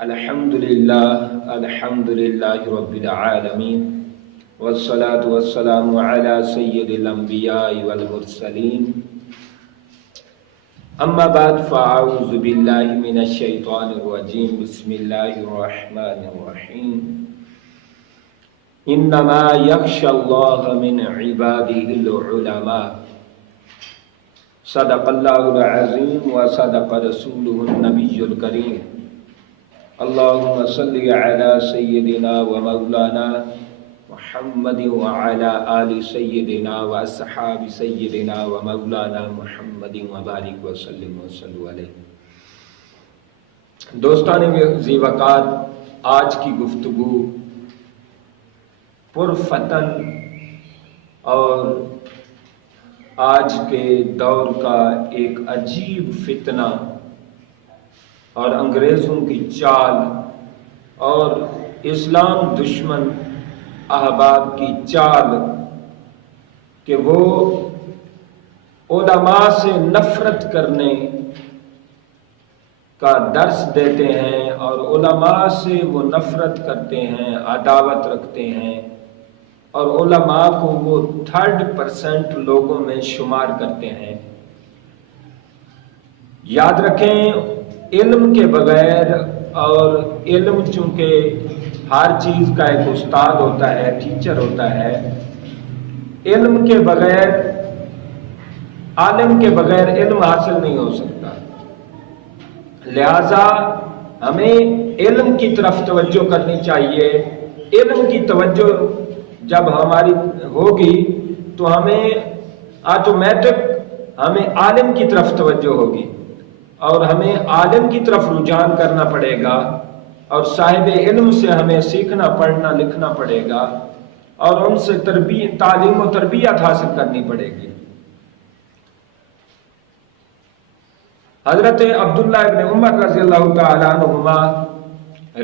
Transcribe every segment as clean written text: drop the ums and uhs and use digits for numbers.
الحمدللہ رب العالمین والصلاة والسلام علی سید الانبیاء والمرسلین اما بعد فاعوذ باللہ من الشیطان الرجیم بسم اللہ الرحمن الرحیم انما یخشی اللہ من عباده العلماء صدق اللہ العظیم وصدق رسولہ النبی الکریم اللہم صلی علی سیدنا و مولانا محمد وعلی آل سیدنا و اصحاب سیدنا و مولانا محمد وبارک وسلم وصلو علیہ۔ دوستان ذی وقار، آج کی گفتگو پرفتن اور آج کے دور کا ایک عجیب فتنہ اور انگریزوں کی چال اور اسلام دشمن احباب کی چال کہ وہ علماء سے نفرت کرنے کا درس دیتے ہیں اور علماء سے وہ نفرت کرتے ہیں، عداوت رکھتے ہیں اور علماء کو وہ 3% لوگوں میں شمار کرتے ہیں۔ یاد رکھیں، علم کے بغیر، اور علم چونکہ ہر چیز کا ایک استاد ہوتا ہے، ٹیچر ہوتا ہے، علم کے بغیر، عالم کے بغیر علم حاصل نہیں ہو سکتا۔ لہذا ہمیں علم کی طرف توجہ کرنی چاہیے۔ علم کی توجہ جب ہماری ہوگی تو ہمیں آٹومیٹک ہمیں عالم کی طرف توجہ ہوگی اور ہمیں عالم کی طرف رجحان کرنا پڑے گا اور صاحب علم سے ہمیں سیکھنا پڑھنا لکھنا پڑے گا اور ان سے تعلیم و تربیت حاصل کرنی پڑے گی۔ حضرت عبداللہ ابن عمر رضی اللہ تعالیٰ عنہما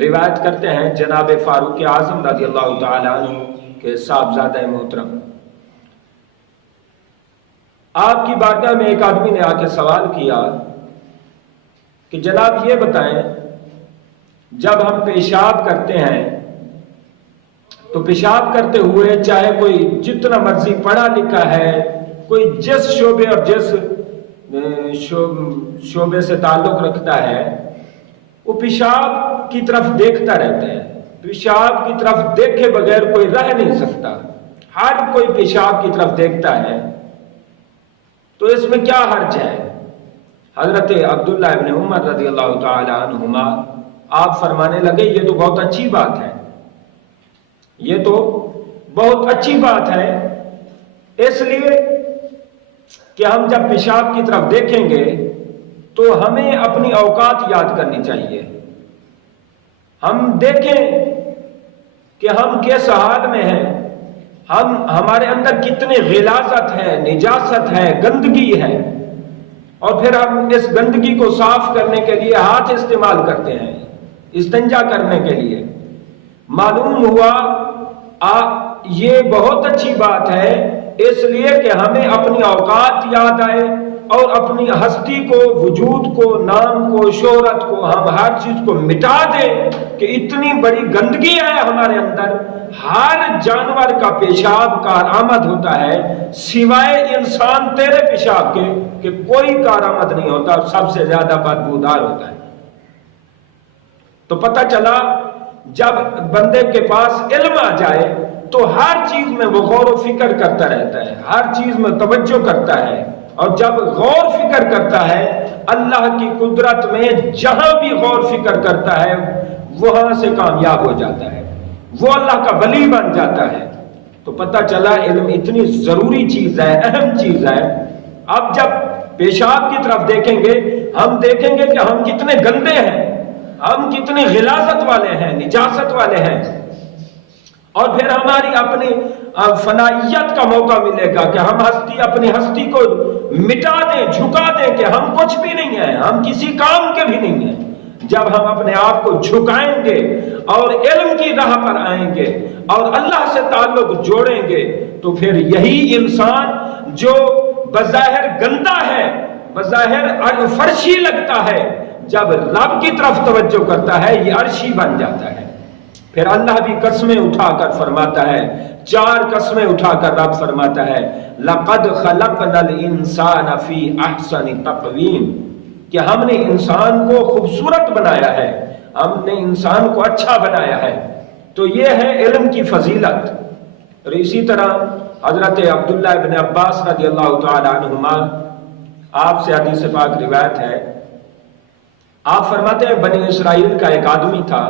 روایت کرتے ہیں جناب فاروق اعظم رضی اللہ تعالیٰ عنہ کے صاحبزادہ محترم، آپ کی بارگاہ میں ایک آدمی نے آ کے سوال کیا کہ جناب یہ بتائیں، جب ہم پیشاب کرتے ہیں تو پیشاب کرتے ہوئے چاہے کوئی جتنا مرضی پڑھا لکھا ہے، کوئی جس شعبے اور جس شعبے سے تعلق رکھتا ہے، وہ پیشاب کی طرف دیکھتا رہتا ہے۔ پیشاب کی طرف دیکھے بغیر کوئی رہ نہیں سکتا، ہر کوئی پیشاب کی طرف دیکھتا ہے، تو اس میں کیا حرج ہے؟ حضرت عبداللہ ابن عمر رضی اللہ تعالی عنہما آپ فرمانے لگے، یہ تو بہت اچھی بات ہے، یہ تو بہت اچھی بات ہے، اس لیے کہ ہم جب پیشاب کی طرف دیکھیں گے تو ہمیں اپنی اوقات یاد کرنی چاہیے۔ ہم دیکھیں کہ ہم کس حال میں ہیں، ہمارے اندر کتنی غلاظت ہے، نجاست ہے، گندگی ہے، اور پھر ہم اس گندگی کو صاف کرنے کے لیے ہاتھ استعمال کرتے ہیں، استنجا کرنے کے لیے۔ معلوم ہوا یہ بہت اچھی بات ہے، اس لیے کہ ہمیں اپنی اوقات یاد آئے اور اپنی ہستی کو، وجود کو، نام کو، شہرت کو، ہم ہر چیز کو مٹا دیں کہ اتنی بڑی گندگی ہے ہمارے اندر۔ ہر جانور کا پیشاب کارآمد ہوتا ہے سوائے انسان تیرے پیشاب کے، کہ کوئی کارآمد نہیں ہوتا اور سب سے زیادہ بدبودار ہوتا ہے۔ تو پتہ چلا جب بندے کے پاس علم آ جائے تو ہر چیز میں وہ غور و فکر کرتا رہتا ہے، ہر چیز میں توجہ کرتا ہے، اور جب غور فکر کرتا ہے اللہ کی قدرت میں جہاں بھی غور فکر کرتا ہے وہاں سے کامیاب ہو جاتا ہے، وہ اللہ کا ولی بن جاتا ہے۔ تو پتہ چلا علم اتنی ضروری چیز ہے، اہم چیز ہے۔ اب جب پیشاب کی طرف دیکھیں گے ہم دیکھیں گے کہ ہم کتنے گندے ہیں، ہم کتنے غلاظت والے ہیں، نجاست والے ہیں، اور پھر ہماری اپنی فنائیت کا موقع ملے گا کہ ہم اپنی ہستی کو مٹا دیں، جھکا دیں کہ ہم کچھ بھی نہیں ہیں، ہم کسی کام کے بھی نہیں ہیں۔ جب ہم اپنے آپ کو جھکائیں گے اور علم کی راہ پر آئیں گے اور اللہ سے تعلق جوڑیں گے تو پھر یہی انسان جو بظاہر گندا ہے، بظاہر فرشی لگتا ہے، جب رب کی طرف توجہ کرتا ہے یہ عرشی بن جاتا ہے۔ پھر اللہ بھی قسمیں اٹھا کر فرماتا ہے، 4 قسمیں اٹھا کر رب فرماتا ہے لَقَدْ خَلَقْنَا الْإِنسَانَ فِي أَحْسَنِ تَقْوِيمٍ، کہ ہم نے انسان کو خوبصورت بنایا ہے، ہم نے انسان کو اچھا بنایا ہے۔ تو یہ ہے علم کی فضیلت۔ اور اسی طرح حضرت عبداللہ ابن عباس رضی اللہ تعالی عنہما، آپ سے حدیث پاک روایت ہے، آپ فرماتے ہیں بنی اسرائیل کا ایک آدمی تھا،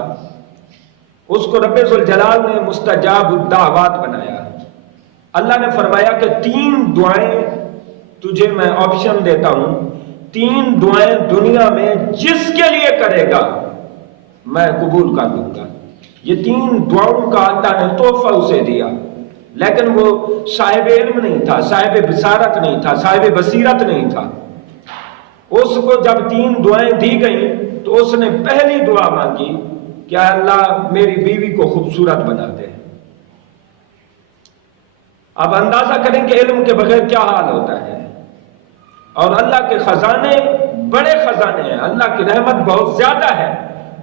اس کو رب ذوالجلال نے مستجاب الدعوات بنایا۔ اللہ نے فرمایا کہ 3 دعائیں تجھے میں آپشن دیتا ہوں، 3 دعائیں دنیا میں جس کے لیے کرے گا میں قبول کر لوں گا۔ یہ 3 دعاؤں کا اللہ نے تحفہ اسے دیا، لیکن وہ صاحب علم نہیں تھا، صاحب بصارت نہیں تھا، صاحب بصیرت نہیں تھا۔ اس کو جب 3 دعائیں دی گئیں تو اس نے پہلی دعا مانگی کہ اللہ میری بیوی کو خوبصورت بنا دے۔ اب اندازہ کریں کہ علم کے بغیر کیا حال ہوتا ہے۔ اور اللہ کے خزانے بڑے خزانے ہیں، اللہ کی رحمت بہت زیادہ ہے۔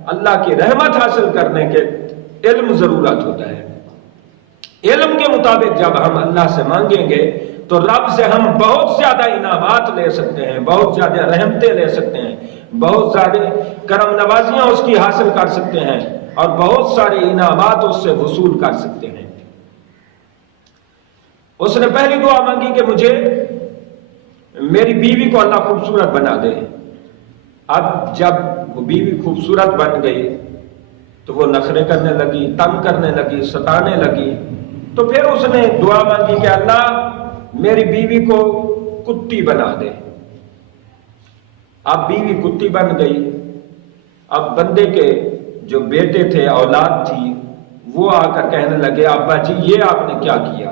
اللہ کی رحمت حاصل کرنے کے علم ضرورت ہوتا ہے۔ علم کے مطابق جب ہم اللہ سے مانگیں گے تو رب سے ہم بہت زیادہ انعامات لے سکتے ہیں، بہت زیادہ رحمتیں لے سکتے ہیں، بہت زیادہ کرم نوازیاں اس کی حاصل کر سکتے ہیں، اور بہت سارے انعامات اس سے وصول کر سکتے ہیں۔ اس نے پہلی دعا مانگی کہ مجھے میری بیوی کو اللہ خوبصورت بنا دے۔ اب جب وہ بیوی خوبصورت بن گئی تو وہ نخرے کرنے لگی، تنگ کرنے لگی، ستانے لگی۔ تو پھر اس نے دعا مانگی کہ اللہ میری بیوی کو کتی بنا دے۔ اب بیوی کتی بن گئی۔ اب بندے کے جو بیٹے تھے، اولاد تھی، وہ آ کر کہنے لگے ابا جی یہ آپ نے کیا کیا،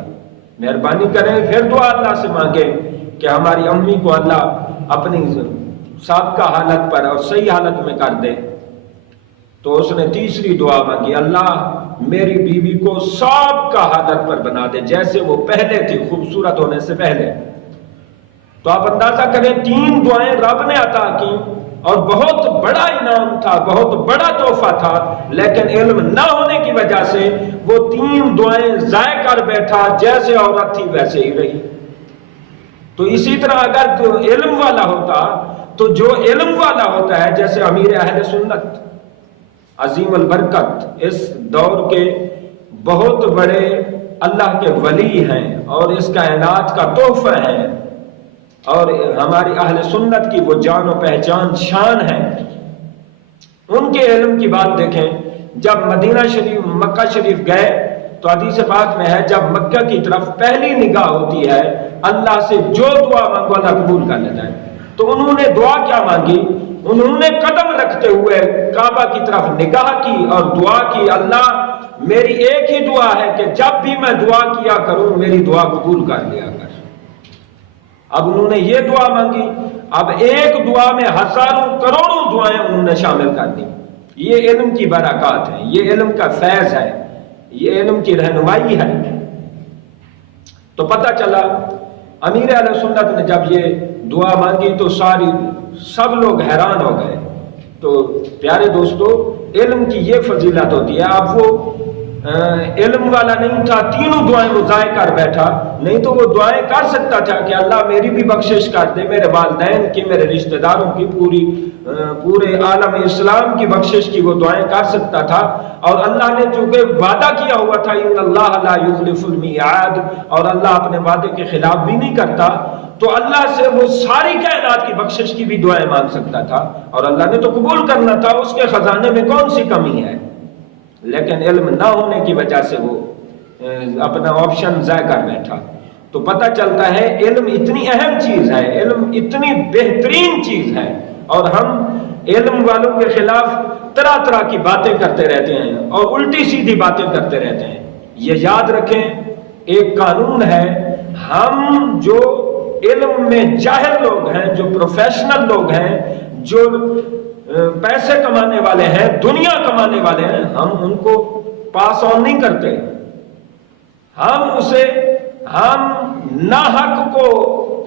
مہربانی کریں پھر دعا اللہ سے مانگے کہ ہماری امی کو اللہ اپنی سابقہ حالت پر اور صحیح حالت میں کر دے۔ تو اس نے تیسری دعا مانگی اللہ میری بیوی کو سابقہ حالت پر بنا دے جیسے وہ پہلے تھی، خوبصورت ہونے سے پہلے۔ تو آپ اندازہ کریں 3 دعائیں رب نے عطا کی، اور بہت بڑا انعام تھا، بہت بڑا تحفہ تھا، لیکن علم نہ ہونے کی وجہ سے وہ 3 دعائیں ضائع کر بیٹھا، جیسے عورت تھی ویسے ہی رہی۔ تو اسی طرح اگر جو علم والا ہوتا تو جو علم والا ہوتا ہے، جیسے امیر اہل سنت عظیم البرکت اس دور کے بہت بڑے اللہ کے ولی ہیں اور اس کائنات کا تحفہ ہیں، اور ہماری اہل سنت کی وہ جان و پہچان شان ہے، ان کے علم کی بات دیکھیں۔ جب مدینہ شریف مکہ شریف گئے تو حدیث پاک میں ہے جب مکہ کی طرف پہلی نگاہ ہوتی ہے اللہ سے جو دعا مانگو اللہ قبول کر لیتا ہے۔ تو انہوں نے دعا کیا مانگی؟ انہوں نے قدم رکھتے ہوئے کعبہ کی طرف نگاہ کی اور دعا کی اللہ میری ایک ہی دعا ہے کہ جب بھی میں دعا کیا کروں میری دعا قبول کر لیا کر۔ اب انہوں نے یہ دعا مانگی، اب ایک دعا میں ہزاروں کروڑوں دعائیں انہوں نے شامل کر دی۔ یہ علم کی برکات ہے، یہ علم کا فیض ہے، یہ علم کی رہنمائی ہے۔ تو پتہ چلا امیر اہل سنت نے جب یہ دعا مانگی تو سب لوگ حیران ہو گئے۔ تو پیارے دوستو علم کی یہ فضیلت ہوتی ہے۔ اب وہ علم والا نہیں تھا، 3 دعائیں وہ ضائع کر بیٹھا، نہیں تو وہ دعائیں کر سکتا تھا کہ اللہ میری بھی بخشش کر دے، میرے والدین کی، میرے رشتہ داروں کی، پورے عالم اسلام کی بخشش کی وہ دعائیں کر سکتا تھا۔ اور اللہ نے چونکہ وعدہ کیا ہوا تھا ان اللہ لا یخلف المیعاد، اور اللہ اپنے وعدے کے خلاف بھی نہیں کرتا، تو اللہ سے وہ ساری کائنات کی بخشش کی بھی دعائیں مانگ سکتا تھا، اور اللہ نے تو قبول کرنا تھا، اس کے خزانے میں کون سی کمی ہے۔ لیکن علم نہ ہونے کی وجہ سے وہ اپنا آپشن ضائع کر بیٹھا۔ تو پتہ چلتا ہے علم اتنی اہم چیز ہے، علم اتنی بہترین چیز ہے، اور ہم علم والوں کے خلاف طرح طرح کی باتیں کرتے رہتے ہیں اور الٹی سیدھی باتیں کرتے رہتے ہیں۔ یہ یاد رکھیں ایک قانون ہے، ہم جو علم میں جاہل لوگ ہیں، جو پروفیشنل لوگ ہیں، جو پیسے کمانے والے ہیں، دنیا کمانے والے ہیں، ہم ان کو پاس آن نہیں کرتے، ہم ناحق کو